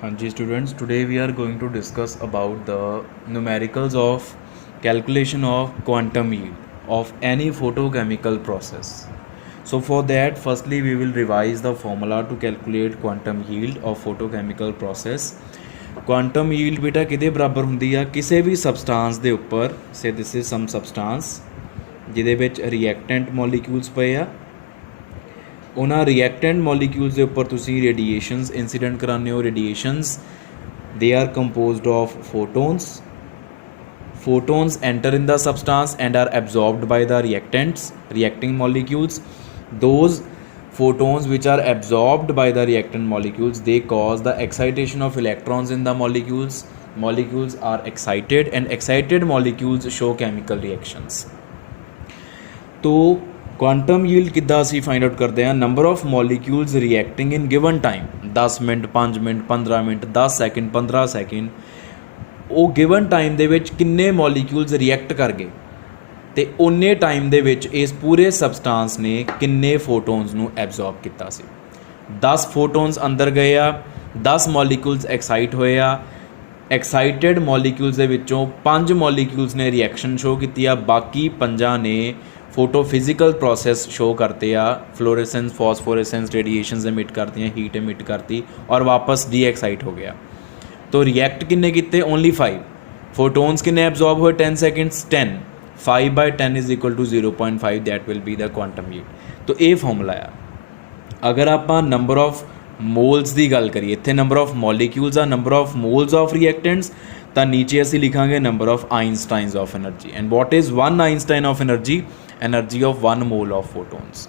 Hanji students, today we are going to discuss about the numericals of calculation of quantum yield of any photochemical process. So for that, firstly we will revise the formula to calculate quantum yield of photochemical process. Quantum yield बेटा किदे बराबर ਹੁੰਦੀ ਆ ਕਿਸੇ ਵੀ substance ਦੇ ਉੱਪਰ ਸੇ this is sum substance ਜਿਹਦੇ ਵਿੱਚ ਰਿਐਕਟੈਂਟ ਮੋਲੀਕਿਊਲਸ ਪਏ ਆ ਉਹਨਾਂ ਰਿਐਕਟੈਂਟ ਮੋਲੀਕਿਊਲਸ ਦੇ ਉੱਪਰ ਤੁਸੀਂ ਰੇਡੀਏਸ਼ਨਸ ਇੰਸੀਡੈਂਟ ਕਰਾਉਂਦੇ ਹੋ radiations they are composed of photons enter in the substance and are absorbed by the reacting molecules. Those photons which are absorbed by the reactant molecules, they cause the excitation of electrons in the molecules are excited and excited molecules show chemical reactions. तो quantum yield किद्दां असीं find out करते हैं number of molecules reacting in given time 10 minute 5 minute 15 minute 10 second 15 second ਉਹ given time ਦੇ ਵਿੱਚ ਕਿੰਨੇ molecules react ਕਰ ਗਏ ਅਤੇ ਉਨੇ ਟਾਈਮ ਦੇ ਵਿੱਚ ਇਸ ਪੂਰੇ ਸਬਸਟੈਂਸ ਨੇ ਕਿੰਨੇ ਫੋਟੋਨਸ ਨੂੰ ਐਬਜ਼ੌਰਬ ਕੀਤਾ ਸੀ 10 ਫੋਟੋਨਸ ਅੰਦਰ ਗਏ ਆ 10 ਮੋਲੀਕਿਊਲਸ ਐਕਸਾਈਟ ਹੋਏ ਆ ਐਕਸਾਈਟਡ ਮੋਲੀਕਿਊਲਸ ਦੇ ਵਿੱਚੋਂ 5 ਮੋਲੀਕਿਊਲਸ ਨੇ ਰਿਐਕਸ਼ਨ ਸ਼ੋ ਕੀਤੀ ਆ ਬਾਕੀ 5 ਨੇ फोटो फिजिकल प्रोसेस शो करते आ फ्लोरेसेंस फॉस्फोरेसेंस रेडिएशंस एमिट करती हैं हीट एमिट करती और वापस डी एक्साइट हो गया तो रिएक्ट किन्ने किते ओनली 5 फोटोन्स किन्ने एब्जॉर्ब हुए 10 seconds 10 5 by 10 is equal to 0.5 that will be the quantum yield तो ये फॉर्मूला आ अगर आप नंबर ऑफ मोल्स की गल करिए इतने नंबर ऑफ मॉलीक्यूल्स आ number of moles of reactants तो नीचे असी लिखांगे number of einsteins of energy and what is one einstein of energy of 1 mole of photons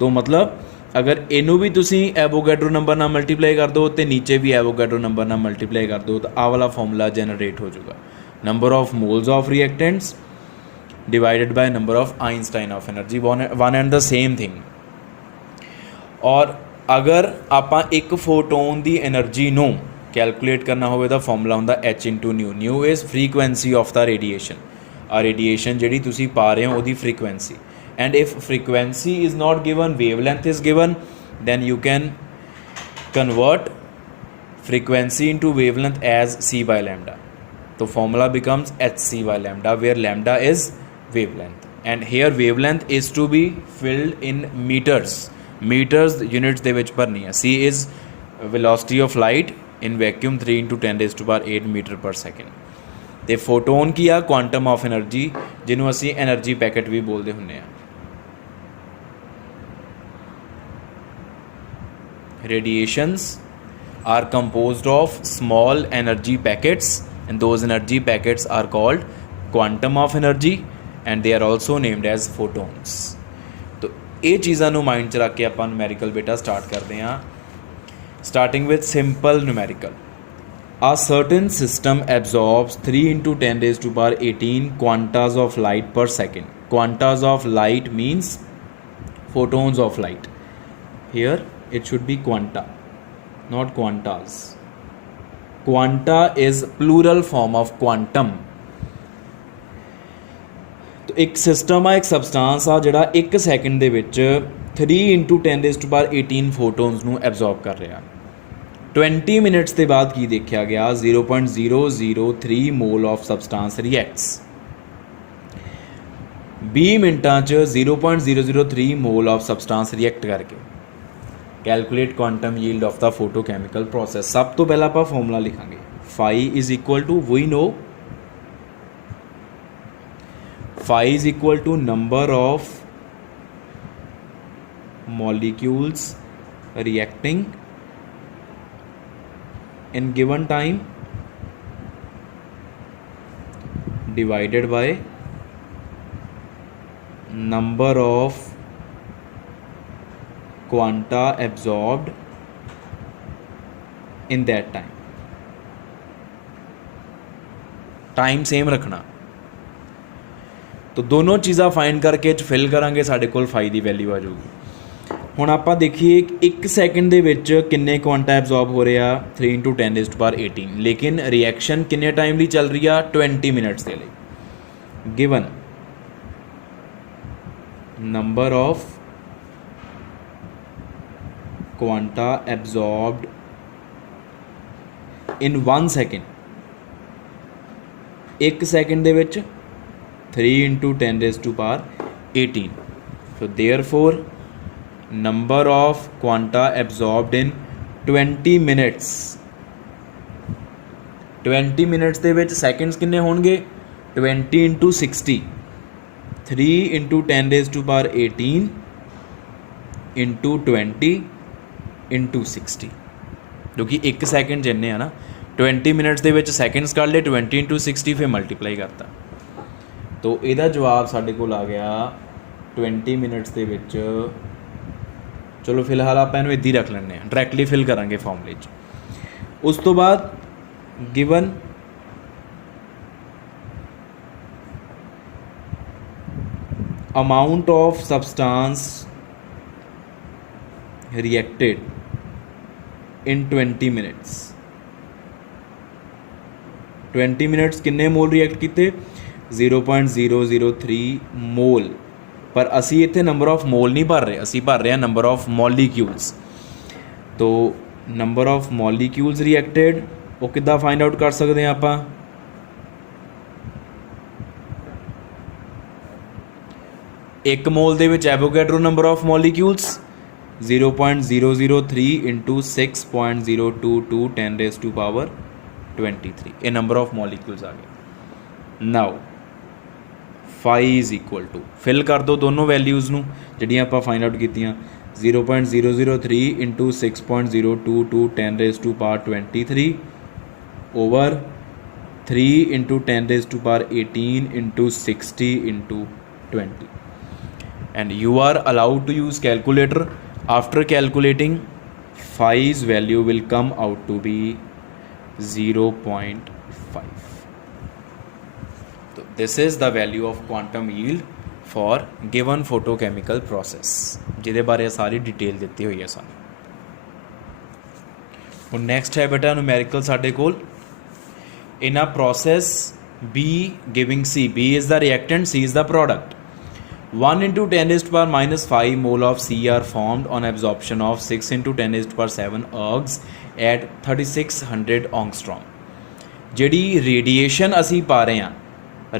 तो मतलब अगर इनू भी तुसी एवोगैड्रो नंबर नाल मल्टीप्लाई कर दो तो नीचे भी एवोगैड्रो नंबर नाल मल्टीप्लाई कर दो तो आ वाला फॉर्मूला जनरेट हो जाएगा number of moles of reactants divided by number of Einstein of energy one and the same thing और अगर आपां एक फोटोन की एनर्जी नू कैलकुलेट करना होवे तो फॉर्मूला हुंदा H into nu is frequency of the radiation आ रेडिएशन जिहड़ी तुसीं पा रहे हो उहदी frequency and if frequency is not given wavelength is given then you can convert frequency into wavelength as c by lambda. So formula becomes hc by lambda where lambda is wavelength and here wavelength is to be filled in meters units ਦੇ ਵਿੱਚ ਭਰਨੀ ਹੈ c is velocity of light in vacuum 3 into 10 raised to power 8 meter per second ਤੇ photon ਕੀ ਆ quantum of energy ਜਿਹਨੂੰ ਅਸੀਂ energy packet ਵੀ ਬੋਲਦੇ ਹੁੰਦੇ ਆ radiations are composed of small energy packets and those energy packets are called quantum of energy and they are also named as photons तो ये चीज़ों ਨੂੰ माइंड 'ਚ ਰੱਖ ਕੇ ਆਪਾਂ numerical ਬੇਟਾ ਸਟਾਰਟ ਕਰਦੇ ਹਾਂ starting with simple numerical a certain system absorbs 3 into 10 raised to power 18 quantas of light per second quantas of light means photons of light here it should be quanta not quantas quanta is plural form of quantum तो एक system आ एक सबसटेंस आ जिहड़ा 1 second they which 3 into 10 raised to power 18 photons नूं absorb कर रहा 20 minutes के बाद की देखा गया 0.003 मोल ऑफ सबसटेंस रिएक्ट्स 20 मिनटां च 0.003 मोल ऑफ सबसटेंस रिएक्ट करके calculate quantum yield of the photochemical process सब तो पहला आप फॉर्मूला लिखांगे phi is equal to we know phi is equal to number of molecules reacting in given time divided by number of quanta absorbed in that time time same रखना तो दोनों चीज़ा find करके फिल करांगे साढ़े कोल phi दी value आ जाऊगी ਹੁਣ ਆਪਾਂ ਦੇਖੀਏ 1 ਸੈਕਿੰਡ ਦੇ ਵਿੱਚ ਕਿੰਨੇ ਕੁਆਂਟਾ ਐਬਜ਼ੌਰਬ ਹੋ ਰਿਹਾ 3 into 10 raised to power 18 ਲੇਕਿਨ ਰਿਐਕਸ਼ਨ ਕਿੰਨੇ ਟਾਈਮ ਲਈ ਚੱਲ ਰਹੀ ਆ 20 ਮਿੰਟਸ ਦੇ ਲਈ given number of quanta absorbed in 1 second, 1 second they which 3 × 10⁻18. So therefore number of quanta absorbed in 20 minutes, 20 minutes ਦੇ ਵਿੱਚ ਸੈਕਿੰਡਸ ਕਿੰਨੇ ਹੋਣਗੇ 20 × 60, 3 × 10⁻18 × 20 × 60, ਕਿਉਂਕਿ 1 ਸੈਕਿੰਡ ਜਿੰਨੇ ਆ ਨਾ 20 ਮਿੰਟਸ ਦੇ ਵਿੱਚ ਸੈਕਿੰਡਸ ਕੱਢ ਲਏ 20 × 60 ਫਿਰ ਮਲਟੀਪਲਾਈ ਕਰਤਾ। ਤੋ ਇਹਦਾ ਜਵਾਬ ਸਾਡੇ ਕੋਲ ਆ ਗਿਆ 20 ਮਿੰਟਸ ਦੇ ਵਿੱਚ। ਚਲੋ ਫਿਲਹਾਲ ਆਪਾਂ ਇਹਨੂੰ ਇੱਦਾਂ ਹੀ ਰੱਖ ਲੈਂਦੇ ਹਾਂ, ਡਾਇਰੈਕਟਲੀ ਫਿਲ ਕਰਾਂਗੇ ਫਾਰਮੂਲੇ 'ਚ। ਉਸ ਤੋਂ ਬਾਅਦ given amount of substance reacted in 20 minutes, 20 minutes किन्ने मोल रिएक्ट किए 0.003 मोल, पर असी इत्थे नंबर ऑफ मोल नहीं भर रहे, असी भर रहे हैं नंबर ऑफ मॉलीक्यूल्स। तो नंबर ऑफ मॉलीक्यूल्स रिएक्टेड वो किद्दां फाइंड आउट कर सकते हैं आपां, एक मोल दे विच एवोगैड्रो नंबर ऑफ मॉलीक्यूल्स 0.003 × 6.022 10⁻23, ये नंबर ऑफ मॉलीक्यूल्स आ गए। Now phi is equal to, fill कर दो दोनों वैल्यूज़ नूं जिहड़ियां आपां फाइंड आउट कीतियां 0.003 × 6.022 10⁻23 over 3 × 10⁻18 × 60 × 20, and you are allowed to use calculator. After calculating, phi's value will come out to be 0.5. So this is the value of quantum yield for given photochemical process, जिहदे बारे सारी detail दित्ती हुई है सानूं। हुण next है बेटा न्यूमेरिकल साडे कोल in a process B giving C. B is the reactant, C is the product. 1 × 10⁻⁻5 mole of C are formed on absorption of 6 × 10⁻7 ergs at 3600 angstrom. ਜਿਹੜੀ radiation ਅਸੀਂ ਪਾ ਰਹੇ ਹਾਂ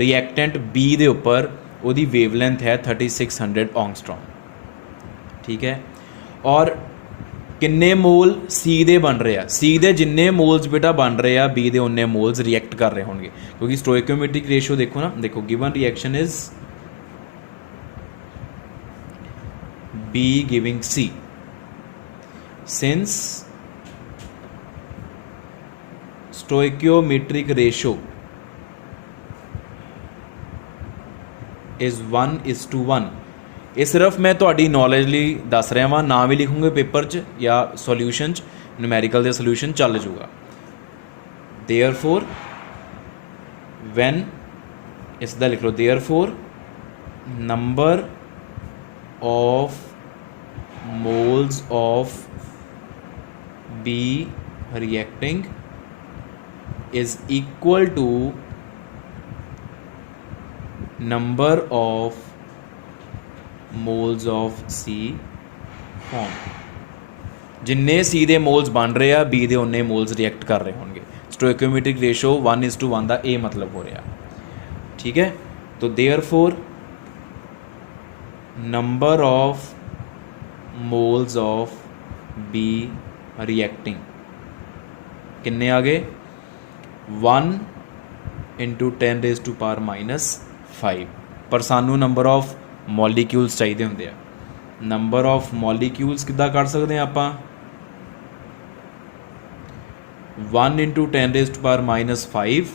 reactant B ਦੇ ਉੱਪਰ, ਉਹਦੀ wavelength है 3600 angstrom, ठीक है। और किन्ने मोल सी दे बन रहे हैं, सी दे जिन्ने मोल्स बेटा बन रहे हैं बी दे उन्ने मोल्स रिएक्ट कर रहे होंगे, क्योंकि स्टोइकोमेट्रिक रेशियो देखो ना, देखो given reaction is B giving C, since stoichiometric ratio is 1:1। ये सिर्फ मैं तुहाडी नॉलेज लई दस रहा वां, ना भी लिखूँगे पेपर च या सोल्यूशन च, न्यूमेरिकल दे सोल्यूशन चल जूगा। देयरफॉर वैन इसदा लिख लो, therefore number of moles of B reacting is equal to number of moles of C form. जिन्ने सी दे मोल्स बन रहे हैं बी दे उन्ने मोल्स रिएक्ट कर रहे होंगे। स्टोइकोमेट्रिक रेशो 1:1 का ये मतलब हो रहा, ठीक है। तो therefore number of moles of B reacting किन्ने आ गए 1 × 10⁻⁻5, पर सानू नंबर ऑफ मॉलीक्यूल्स चाहिए होंगे। नंबर ऑफ मॉलीक्यूल्स किद्दां कर सकते हैं आपां 1 × 10⁻⁻5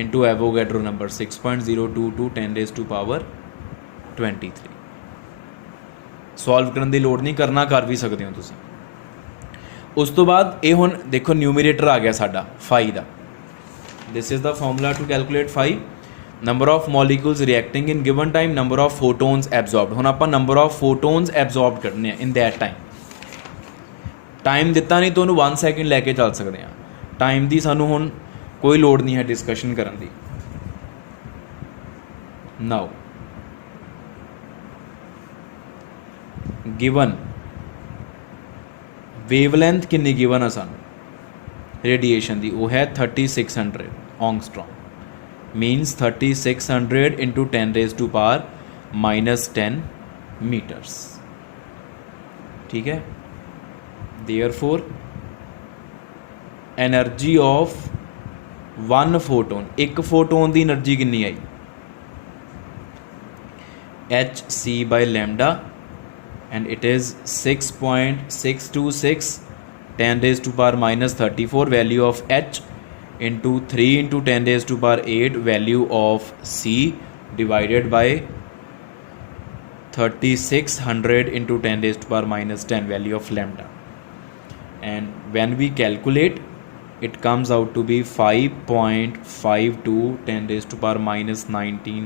इंटू एवोगैड्रो नंबर 6.022 10⁻23। सॉल्व करने की लोड़ नहीं, करना कर भी सकते हो तुसीं। उस तो बाद ये हुण देखो न्यूमरेटर आ गया साडा फाई दा। This is the formula to calculate phi. Number of molecules reacting in given time, number of photons absorbed. हुण आपां नंबर ऑफ फोटोन्स एब्जॉर्ब करने इन दैट टाइम। टाइम दिता नहीं तो उन्होंने 1 सैकेंड लैके चल सकते हैं। टाइम की सानू हुण कोई लोड़ नहीं है डिस्कशन करन दी। नाउ गिवन वेवलेंथ कितनी गिवन है सानू रेडिएशन दी, वो है 3600 ऑंगस्ट्रॉम, मीनस 3600 इंटू 10⁻⁻10 मीटर्स। ठीक है, therefore energy of one photon, एक फोटोन की एनर्जी कितनी आई, hc/λ, and it is 6.626 10⁻⁻34 value of h into 3 into 10⁸ value of c divided by 3600 into 10⁻⁻10 value of lambda, and when we calculate it comes out to be 5.52 10⁻⁻19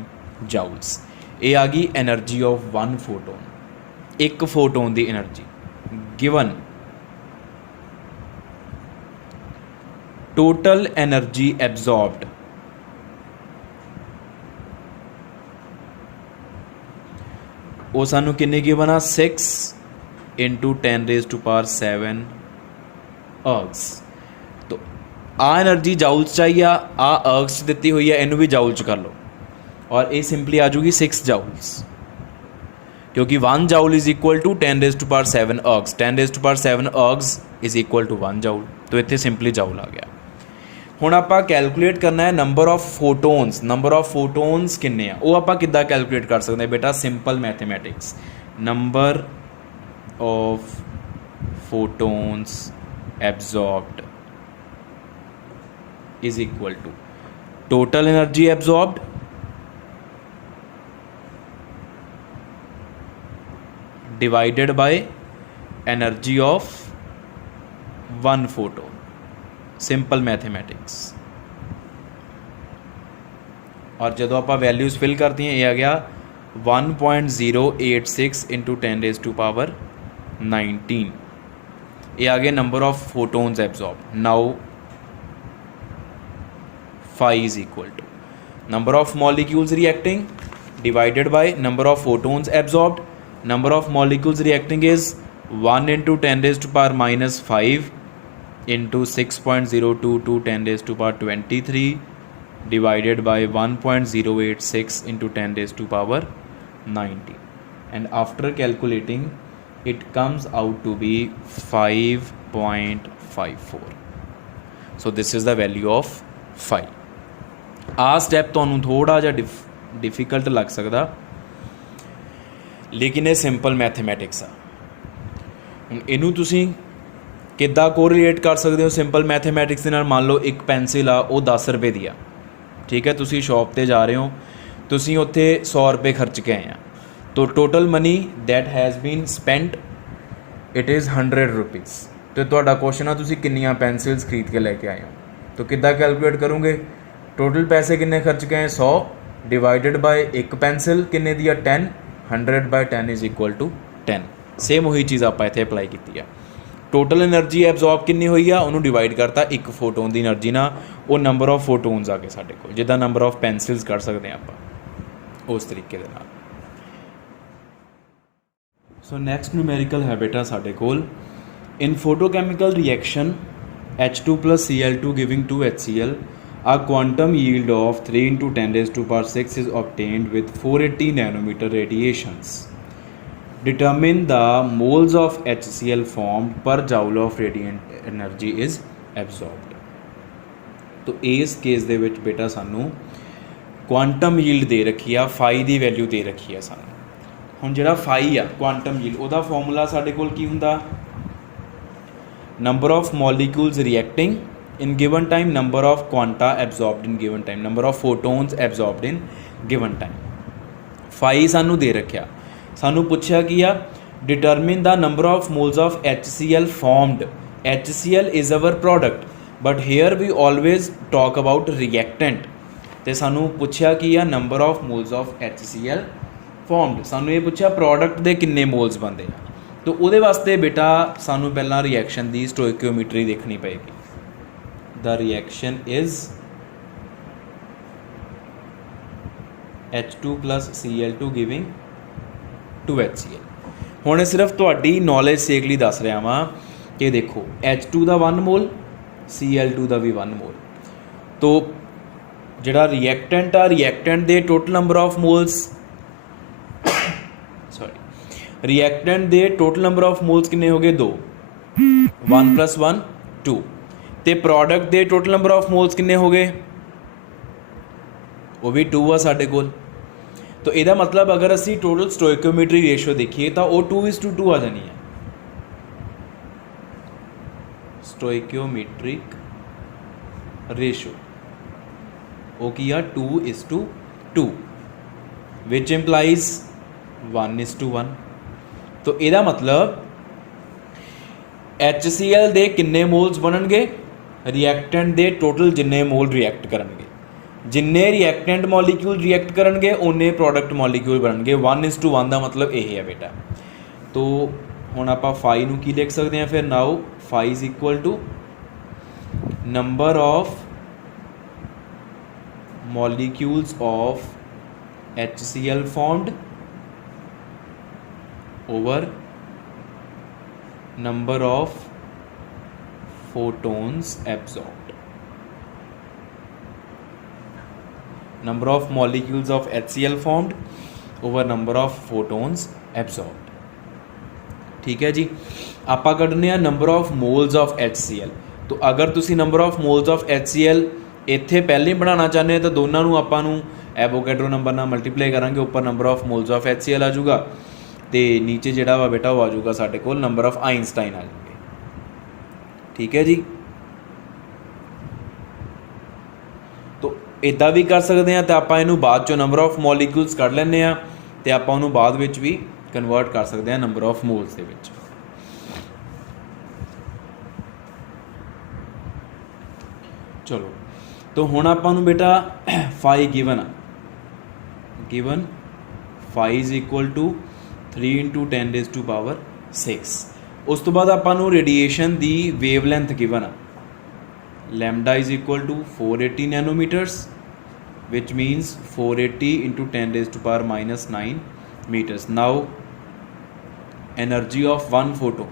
joules। ये आ गई energy of one photon, एक photon की energy given. Total energy absorbed, वो सानू किन्नी given आ 6 into 10⁻⁷ अर्ग्स। तो आ energy joules चाहिए, आ अर्ग्स दी हुई है, इनू भी जाउल्स कर लो और ये सिंपली आ जाऊगी 6 जाउल्स, क्योंकि 1 joule is equal to 10⁻⁷ ergs, 10⁻⁷ ergs is equal to 1 joule. तो इतने सिंपली जाउल आ गया। हुण आपां कैलकुलेट करना है number of photons, number of photons किन्ने आ, वो आपां किद्दां कैलकुलेट कर सकते हैं बेटा, simple mathematics. Number of photons absorbed is equal to total energy absorbed divided by energy of one photon, simple mathematics. और जो आप वैल्यूज़ फिल करती हैं, ये आ गया 1.086 इंटू 10⁻⁹। ये आ गया number of photons absorb. Now phi is equal to number of molecules reacting divided by number of photons absorbed. Number of molecules reacting is 1 into 10⁻⁵ into 6.022 10⁻23 divided by 1.086 into 10⁻⁹, and after calculating it comes out to be 5.54. so this is the value of phi। आ step तुहानूं थोड़ा जिहा difficult लग सकदा, लेकिन ये simple mathematics आ। हुण इहनूं तुसीं किद्दां कोरिलेट कर सकते हो सिंपल मैथमेटिक्स दे नाल। मान लो एक पेंसिल आ, वो 10 रुपए दी आ, ठीक है, तुसीं शॉप ते जा रहे हो, तुसीं उत्थे 100 रुपए खर्च के आए आ, तो total money that has been spent it is 100 rupees. तो तुहाडा क्वेश्चन आ तुसीं किन्नियां पेंसिल्स खरीद के लैके आए हो, तो किद्दां कैलकुलेट करोगे, टोटल पैसे किन्ने खर्च के आए 100 डिवाइडेड बाय एक पेंसिल किन्ने दी 10, 100/10 इज इक्वल टू 10। सेम वही चीज़ आप इत्थे अप्लाई की है। टोटल एनर्जी एब्जॉर्ब किन्नी हुई आ, उन्होंने डिवाइड करता एक फोटोन की एनर्जी ना, वो नंबर ऑफ फोटोन्स आ गए साढ़े को, जिदा नंबर ऑफ पेंसिल्स कर सकते हैं आप उस तरीके दे नाल। सो नैक्सट न्यूमेरिकल है बेटा साढ़े कोल, in photochemical reaction H2 + Cl2 giving 2 HCl, a quantum yield of 3 into 10⁻⁶ is obtained with 480 nanometer radiations. Determine the moles of HCl formed per joule of radiant energy is absorbed. तो इस case दे विच बेटा सानू quantum yield दे रखी आ, phi दी value दे रखी है सानू। हुण जिहड़ा फाई आ क्वांटम यील्ड, उहदा फॉर्मूला साडे कोल की हुंदा, number of molecules reacting in given time, number of quanta absorbed in given time, number of photons absorbed in given time। Phi सानू दे रखिया, सानू पुछया कि आ determine the number of moles of HCl formed। HCl is our product, but here we always talk about reactant। ते सानू पुछया कि आ number of moles of HCl formed, सानू ये पुछया प्रोडक्ट दे किन्ने मोल्स बनते हैं। तो उहदे वास्ते बेटा सानू पहला रिएक्शन दी स्टोइकियोमेट्री देखनी Peggy. The reaction is H2 + Cl2 giving 2 HCl। हुण सिर्फ तुहाडी नॉलेज सेक लई दस रहा वां कि देखो H2 का 1 मोल Cl2 ਦਾ ਵੀ 1 ਮੋਲ। तो ਜਿਹੜਾ ਰਿਐਕਟੈਂਟ ਆ, ਰਿਐਕਟੈਂਟ ਦੇ total number of moles reactant they total number of moles किन्ने हो गए 2, 1 + 1 2, ते product they total number of moles किन्ने हो गए, वो भी 2 आ साडे कोल। तो ਇਹਦਾ मतलब अगर असी टोटल स्टोइकोमेट्री रेशियो देखिए तो वो 2:2 आ जानी है। स्टोइकोमेट्रिक रेशियो वो की आ 2:2, विच इंप्लाइज 1:1। तो ਇਹਦਾ मतलब HCl ਦੇ ਕਿੰਨੇ ਮੋਲਸ ਬਣਨਗੇ, ਰਿਐਕਟੈਂਟ ਦੇ ਟੋਟਲ ਜਿੰਨੇ ਮੋਲ ਰਿਐਕਟ ਕਰਨਗੇ, ਜਿੰਨੇ ਰਿਐਕਟੈਂਟ ਮੋਲੀਕਿਊਲ ਰਿਐਕਟ ਕਰਨਗੇ ਉਨੇ ਪ੍ਰੋਡਕਟ ਮੋਲੀਕਿਊਲ ਬਣਨਗੇ। 1:1 ਦਾ मतलब ਇਹ ਹੈ ਬੇਟਾ। तो ਹੁਣ ਆਪਾਂ φ ਨੂੰ ਕੀ ਲਿਖ ਸਕਦੇ ਹਾਂ ਫਿਰ, ਨਾਓ φ = number of molecules of HCl formed over number of photons absorbed। number of molecules of HCl formed over number of photons absorbed। ठीक है जी। ਆਪਾਂ ਕੱਢਨੇ ਆ number of moles of HCl। तो अगर ਤੁਸੀਂ number of moles of HCl ਇੱਥੇ ਪਹਿਲੇ ਬਣਾਉਣਾ ਚਾਹੁੰਦੇ ਹੋ ਤਾਂ ਦੋਨਾਂ ਨੂੰ ਆਪਾਂ ਨੂੰ ਐਵੋਗੈਡਰੋ ਨੰਬਰ ਨਾਲ ਮਲਟੀਪਲਾਈ ਕਰਾਂਗੇ, ਉੱਪਰ number of moles of HCl ਆ ਜਾਊਗਾ ਤੇ ਨੀਚੇ ਜਿਹੜਾ ਵਾ ਬੇਟਾ ਉਹ ਆ ਜਾਊਗਾ ਸਾਡੇ ਕੋਲ ਨੰਬਰ ਆਫ ਆਇਨਸਟਾਈਨ ਆ ਜਾਊਗੇ। ਠੀਕ ਹੈ ਜੀ। ਤੋ ਇੱਦਾਂ ਵੀ ਕਰ ਸਕਦੇ ਹਾਂ, ਤੇ ਆਪਾਂ ਇਹਨੂੰ ਬਾਅਦ ਚੋਂ ਨੰਬਰ ਆਫ ਮੋਲੀਕਿਊਲਸ ਕੱਢ ਲੈਂਦੇ ਹਾਂ ਤੇ ਆਪਾਂ ਉਹਨੂੰ ਬਾਅਦ ਵਿੱਚ ਵੀ ਕਨਵਰਟ ਕਰ ਸਕਦੇ ਹਾਂ ਨੰਬਰ ਆਫ ਮੋਲਸ ਦੇ ਵਿੱਚ। ਚਲੋ तो ਹੁਣ ਆਪਾਂ ਨੂੰ ਬੇਟਾ φ ਗਿਵਨ ਆ, ਗਿਵਨ φ = 3 × 10⁻⁶। ਉਸ ਤੋਂ ਬਾਅਦ ਆਪਾਂ ਨੂੰ ਰੇਡੀਏਸ਼ਨ ਦੀ ਵੇਵਲੈਂਥ ਗਿਵਨ ਆ, λ = 480 ਨੈਨੋਮੀਟਰਸ, which means 480 × 10⁻⁹ meters। now energy of one photon,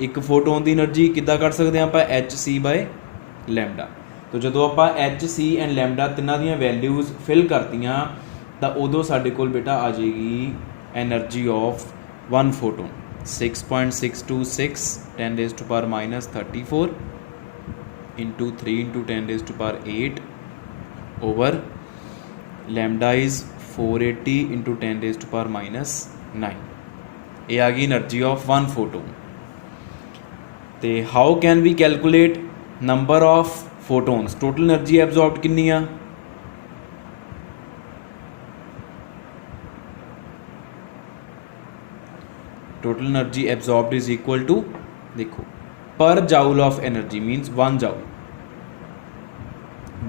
ਇੱਕ ਫੋਟੋਨ ਦੀ એનર્ਜੀ ਕਿੱਦਾਂ ਕੱਢ ਸਕਦੇ ਹਾਂ ਆਪਾਂ, hc/λ। तो ਜਦੋਂ ਆਪਾਂ hc ਐਂਡ ਲੈਮਡਾ ਤਿੰਨਾਂ ਦੀਆਂ ਵੈਲਿਊਜ਼ ਫਿਲ ਕਰਤੀਆਂ ਤਾਂ ਉਦੋਂ ਸਾਡੇ ਕੋਲ ਬੇਟਾ ਆ ਜਾਏਗੀ energy of one photon 6.626 10⁻34 into 3 × 10⁸ over lambda is 480 into 10⁻⁹। ये आ गई एनर्जी ऑफ वन फोटोन। तो how can we calculate number of photons, total energy absorbed कितनी आ, total energy absorbed is equal to, देखो per joule of energy means 1 joule,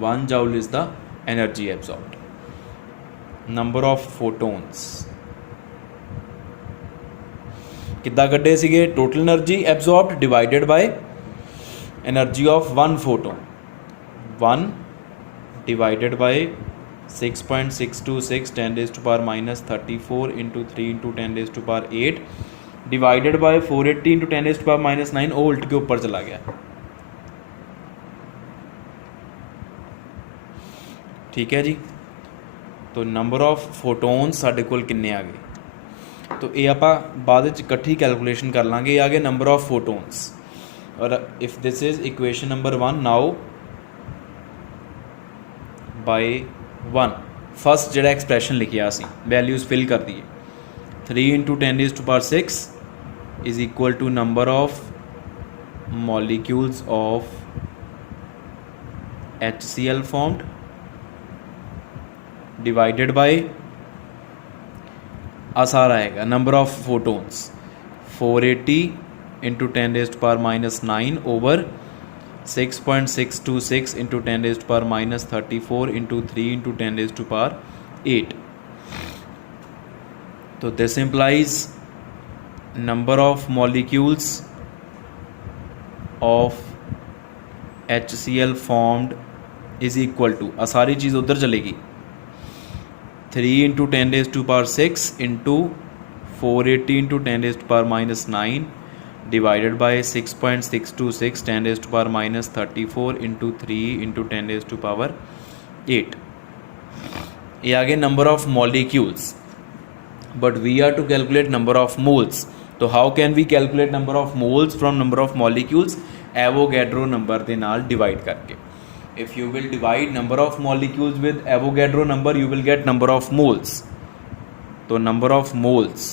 1 joule is the energy absorbed. Number of photons किद्दां कड्ढे सीगे, total energy absorbed divided by energy of one photon, 1 divided by 6.626 10⁻34 into 3 into 10⁸ divided by 480 into 10⁻⁹। वो उल्ट के ऊपर चला गया। ठीक है जी। तो नंबर ऑफ फोटोन्स साढ़े कोल किन्ने आ गए, तो ये आप बाद इकट्ठी कैलकुलेशन कर लाँगे। ये आ गए नंबर ऑफ फोटोन्स, और if this is equation number 1 now by 1 first जो एक्सप्रैशन लिखिया असी वैल्यूज़ फिल कर दिए, 3 into 10⁶ is equal to number of molecules of HCl formed divided by सारा आएगा number of photons 480 into 10⁻⁹ over 6.626 into 10⁻34 into 3 into 10⁸। तो this implies number of molecules of HCl formed is equal to, सारी चीज़ उधर चलेगी, 3 into 10⁻⁶ into 480 into 10 raised to power minus 9 divided by 6.626 10 raised to power minus 34 into 3 into 10 raised to power 8. ये आगे number of molecules, but we are to calculate number of moles. तो how can we calculate number of moles from number of molecules? Avogadro number ਦੇ ਨਾਲ divide करके. If you will divide number of molecules with Avogadro number, you will get number of moles. तो number of moles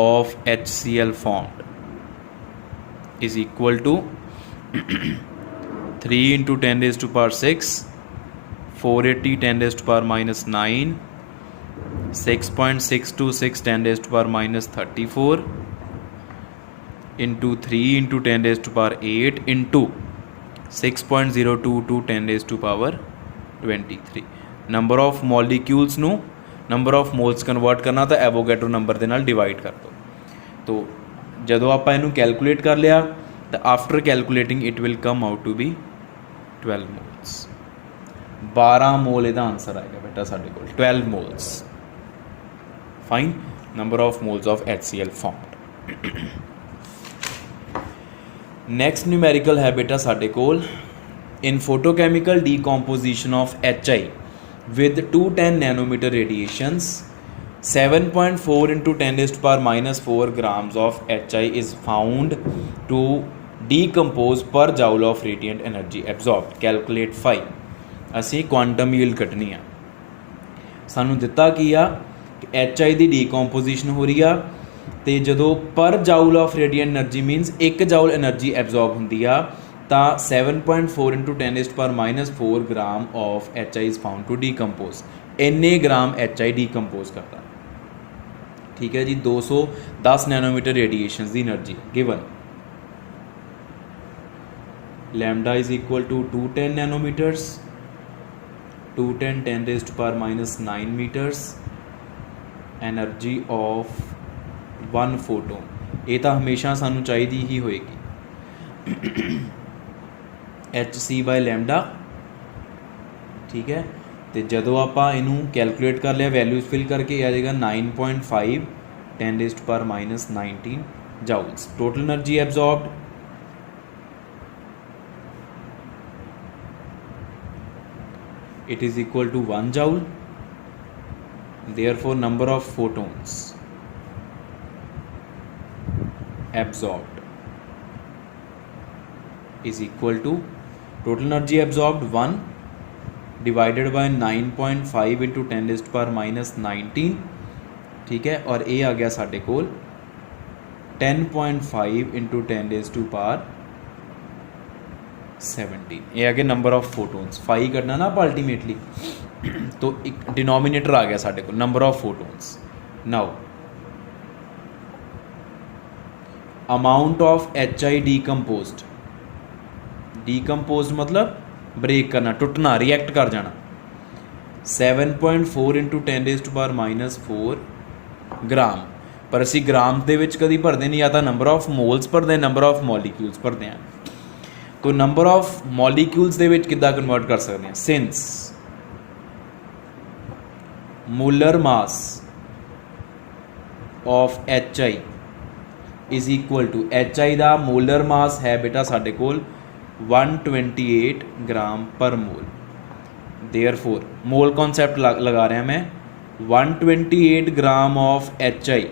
of HCl formed is equal to 3 into 10 raised to power 6, 480 10 raised to power minus 9, 6.626 10 raised to power minus 34 into 3 into 10 raised to power 8 into 6.022 10 raised to power 23. Number of molecules ਨੂੰ number of moles convert ਕਰਨਾ ਤਾਂ ਐਵੋਗੈਡਰੋ number ਦੇ ਨਾਲ divide ਕਰ ਦਿਓ। तो ਜਦੋਂ ਆਪਾਂ ਇਹਨੂੰ ਕੈਲਕੂਲੇਟ ਕਰ ਲਿਆ ਤਾਂ after calculating it will come out to be 12 moles. 12 mole ਇਹਦਾ ਆਨਸਰ ਆਏਗਾ ਬੇਟਾ ਸਾਡੇ ਕੋਲ, 12 moles. Fine number of moles of HCl formed. Next numerical है बेटा साडे कोल in photochemical decomposition of HI with 210 nanometer radiations 7.4 into 10 raised to power minus 4 grams of HI is found to decompose per joule of radiant energy absorbed. Calculate phi। असी quantum yield Katni आ, सानू दिता की आ HI ਦੀ decomposition ਹੋ ਰਹੀ ਆ ਤੇ ਜਦੋਂ per joule of radiant energy means 1 joule energy absorb ਹੁੰਦੀ ਆ ਤਾਂ 7.4 into 10 raised to power minus 4 gram of HI is found to decompose। ਇੰਨੇ ग्राम HI ਡੀਕੰਪੋਜ਼ ਕਰਦਾ। ਠੀਕ ਹੈ ਜੀ, 210 nanometre radiations the energy given. Lambda is equal to 210 nanometers, 210 10 raised to power minus 9 meters, energy of 1 photon. ये तो हमेशा सानू चाहिए ही होएगी HC बाय लैम्डा। ठीक है, तो जदों आप इनू कैलकुलेट कर लिया वैल्यूज फिल करके आ जाएगा 9.5 10 raised to power minus 19 joules. Total energy absorbed it is equal to 1 joule। Therefore number of photons absorbed is equal to total energy absorbed 1 divided by 9.5 into 10 raised to power minus 19। ठीक है, और ये आ गया साढ़े कोल 10.5 into 10 raised to power 17। ये आ गया number of photons. Phi करना ना आप अल्टीमेटली, तो एक डिनोमिनेटर आ गया साढ़े को number of photons. Now amount of HI decomposed, decomposed मतलब ब्रेक करना, टुटना, रिएक्ट कर जाना। 7.4 into 10 raised to power minus 4 ग्राम, पर असी ग्राम दे विच कदी भरदे नहीं, या तो नंबर ऑफ मोल्स भरदे, नंबर ऑफ मॉलिक्यूल्स भरदे हैं। तो नंबर ऑफ मॉलिक्यूल्स दे विच किद्दां कन्वर्ट कर सकते हैं, since molar mass of HI is equal to HI का मोलर मास है बेटा साढ़े कोल 128 ग्राम पर मोल। देयरफॉर मोल कॉन्सैप्ट लगा रहा मैं, 128 gram of HI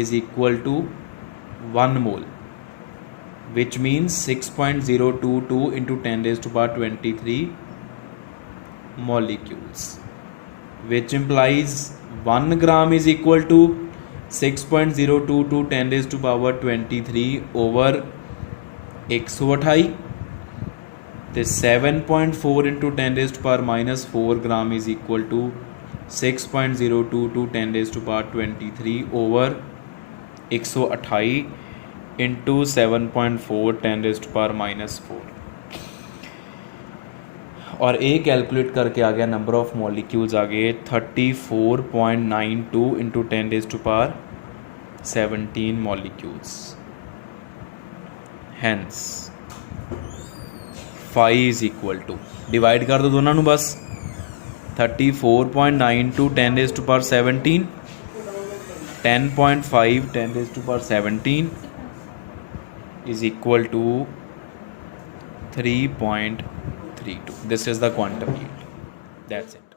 is equal to 1 mole, which means 6.022 into 10 raised to power 23 molecules, which implies 1 gram is equal to 6.022 10 raised to power 23 over 128। तो 7.4 into 10 raised to power minus 4 gram is equal to 6.022 10 raised to power 23 over 128 into 7.4 10 raised to power minus 4। और ये calculate करके आ गया number of molecules आ गए 34.92 into 10 raised to power 17 molecules. Hence phi is equal to, divide कर दो दोनों बस, 34.9 to 10 raised to power 17, 10.5 10 raised to power 17 is equal to 3.32. This is the quantum yield. That's it.